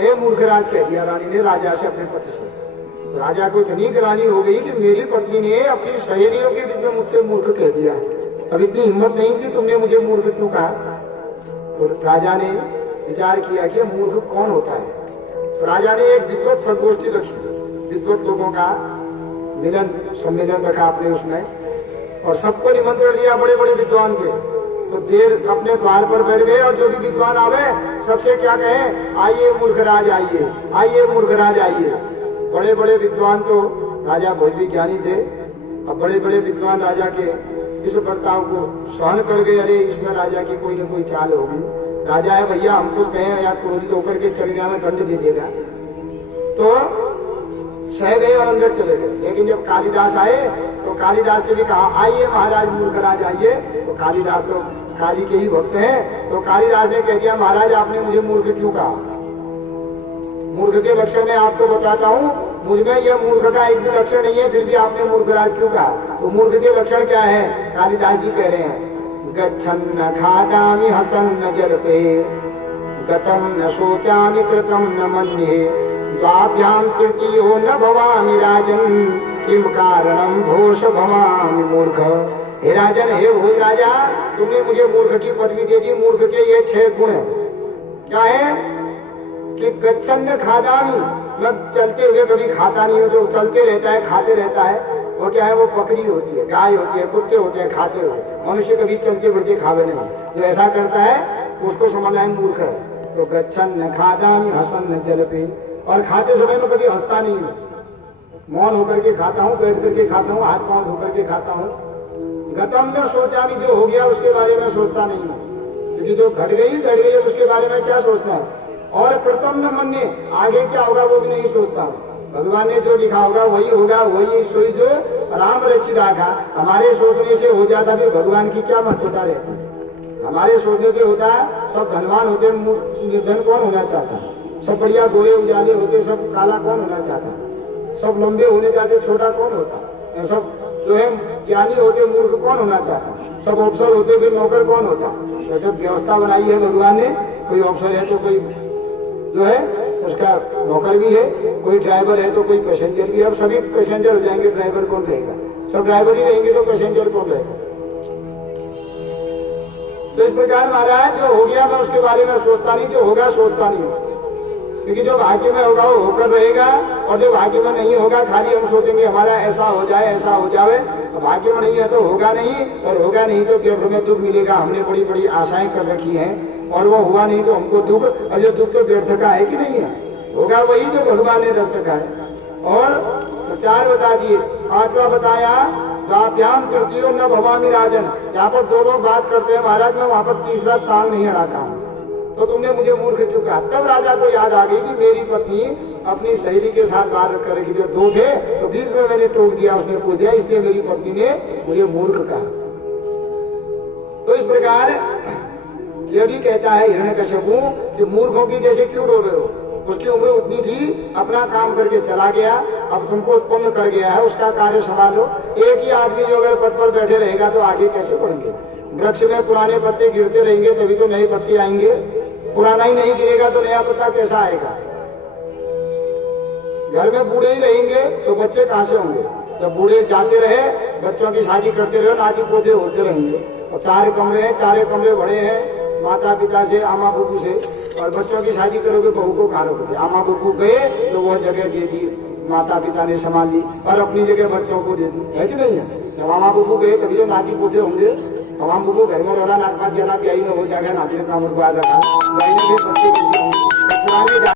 ए मूर्खराज कह दिया रानी ने राजा से, अपने पति से। तो राजा को इतनी गिलानी हो गई कि मेरी पत्नी ने अपनी सहेलियों के बीच में मुझसे मूर्ख कह दिया। अब इतनी हिम्मत नहीं कि तुमने मुझे मूर्ख क्यों कहा। तो राजा ने विचार किया कि मूर्ख कौन होता है। तो राजा ने एक विद्वत संगोष्ठी रखी, विद्वत लोगों का मिलन सम्मेलन रखा आपने उसमें, और सबको निमंत्रण दिया, बड़े बड़े विद्वान थे। तो देर अपने द्वार पर बैठ गए और जो भी विद्वान आवे सबसे क्या कहे, आइए मूर्खराज आइए, आइए मूर्खराज आइए। बड़े बड़े विद्वान तो राजा बहुत भी ज्ञानी थे। अब बड़े बड़े विद्वान राजा के इस बर्ताव को सहन कर गए। अरे इसमें राजा की कोई न कोई चाल होगी। राजा है भैया, हमको कहें या क्रोधित होकर के चले जाना, दंड दे देगा। तो सह गए और अंदर चले गए। लेकिन जब कालिदास आए तो कालिदास से भी कहा, आइए महाराज मूर्खराज आइए। तो कालिदास तो काली के ही भक्त हैं। तो कालिदास ने कह दिया, महाराज आपने मुझे मूर्ख क्यों कहा। मूर्ख के लक्षण मैं आपको बताता हूँ, मुझमें यह मूर्ख का एक भी लक्षण नहीं है, फिर भी आपने मूर्खराज क्यों कहा। तो मूर्ख के लक्षण क्या है, कालिदास जी कह रहे हैं, गच्छन्न खादामि हसन्न जल्पे, गतम न शोचामि कृतम न मन्ये, द्वाभ्याम तृतीयो न भवामि राजन, किम कारणम घोष भवामि मूर्ख। हे राजन, हे भोज राजा, तुमने मुझे मूर्ख की पदवी दे दी। मूर्ख के ये 6 गुण है। क्या है कि गच्छन्न खादामि, मैं चलते हुए कभी खाता नहीं हूँ। जो चलते रहता है खाते रहता है वो क्या है, वो बकरी होती है, गाय होती है, कुत्ते होते हैं खाते हुए। मनुष्य कभी चलते फिरते खावे नहीं। जो ऐसा करता है उसको समझना है मूर्ख है। तो गच्छन्न खादामि हसन्न जल्पे, और खाते समय में कभी हंसता नहीं हूँ, मौन होकर के खाता हूँ, बैठ करके खाता हूँ, हाथ पांव धो करके खाता हूँ। गतम न सोचामि, जो हो गया उसके बारे में सोचता नहीं हूँ, क्योंकि जो घट गई उसके बारे में क्या सोचना है। और प्रथम न मन्ये, आगे क्या होगा वो भी नहीं सोचता हूँ। भगवान ने जो लिखा होगा वही होगा, वही सोई जो राम रचि राखा। हमारे सोचने से हो जाता, फिर भगवान की क्या महत्वता रहती। हमारे सोचने से होता है, सब धनवान होते, निर्धन कौन होना चाहता, सब बढ़िया गोरे उजाले होते, सब काला कौन होना चाहता, सब लंबे होने जाते, छोटा कौन होता, सब जो है ज्ञानी होते, मूर्ख कौन होना चाहता, सब अफसर होते, फिर नौकर कौन होता। तो जब व्यवस्था बनाई है भगवान ने, कोई अफसर है तो कोई जो है उसका नौकर भी है, कोई ड्राइवर है तो कोई पैसेंजर भी है। अब सभी पैसेंजर हो जाएंगे, ड्राइवर कौन रहेगा, सब ड्राइवर ही रहेंगे तो पैसेंजर कौन रहेगा। तो इस प्रकार महाराज जो हो गया मैं उसके बारे में सोचता नहीं, जो होगा सोचता नहीं, क्योंकि जो भाग्य में होगा वो होकर रहेगा, और जो भाग्य में नहीं होगा खाली हम सोचेंगे हमारा ऐसा हो जाए, ऐसा हो जाए। भाग्य में नहीं है तो होगा नहीं, और होगा नहीं तो व्यर्थ में दुख मिलेगा। हमने बड़ी बड़ी आशाएं कर रखी हैं और वो हुआ नहीं तो हमको दुख। अब ये दुख तो व्यर्थ का है कि नहीं है, होगा वही जो भगवान ने रस रखा है। और तो 4 बता दिए, 5वां बताया द्वाभ्याम तृतीयो न भवामि राजन। यहाँ पर 2 लोग बात करते हैं, महाराज मैं वहां पर तीसरा टांग नहीं अड़ाता हूँ, तो तुमने मुझे मूर्ख क्यों कहा। तब राजा को याद आ गई कि मेरी पत्नी अपनी सहेली के साथ बाहर रख कर रखी थी, 2 थे तो बीच में मैंने टोक दिया, उसने पूछ दिया, इसलिए मेरी पत्नी ने मुझे मूर्ख कहा। तो इस प्रकार ये भी कहता है हिरण्यकश्यपु कि मूर्खों की जैसे क्यों रो रहे हो, उसकी उम्र उतनी थी, अपना काम करके चला गया, अब तुमको उत्पन्न कर गया है, उसका कार्य संभालो। एक ही आदमी जो अगर पद पर बैठे रहेगा तो आगे कैसे बढ़ेंगे। वृक्ष में पुराने पत्ते गिरते रहेंगे तभी तो नए पत्ते आएंगे, पुराना ही नहीं गिरेगा तो नया पत्ता कैसा आएगा। घर में बूढ़े ही रहेंगे तो बच्चे कहाँ से होंगे। जब बूढ़े जाते रहे, बच्चों की शादी करते रहे, नाती पोते होते रहेंगे। और 4 कमरे हैं, 4 कमरे बड़े हैं, माता पिता से, आमा बुबू से, और बच्चों की शादी करोगे बहू को कहाँ रखोगे। आमा बुबू गए तो वो जगह दे दी, माता पिता ने संभाल ली, और अपनी जगह बच्चों को दे दी, है कि नहीं है। जब आमा बुबू गए तभी तो नाती पोते होंगे। आमा बुबू घर में रहना, नाथ पात जना प्याई न हो जाएगा, नाती ने काम रखा, गाय ने भी बच्चे कैसे होंगे।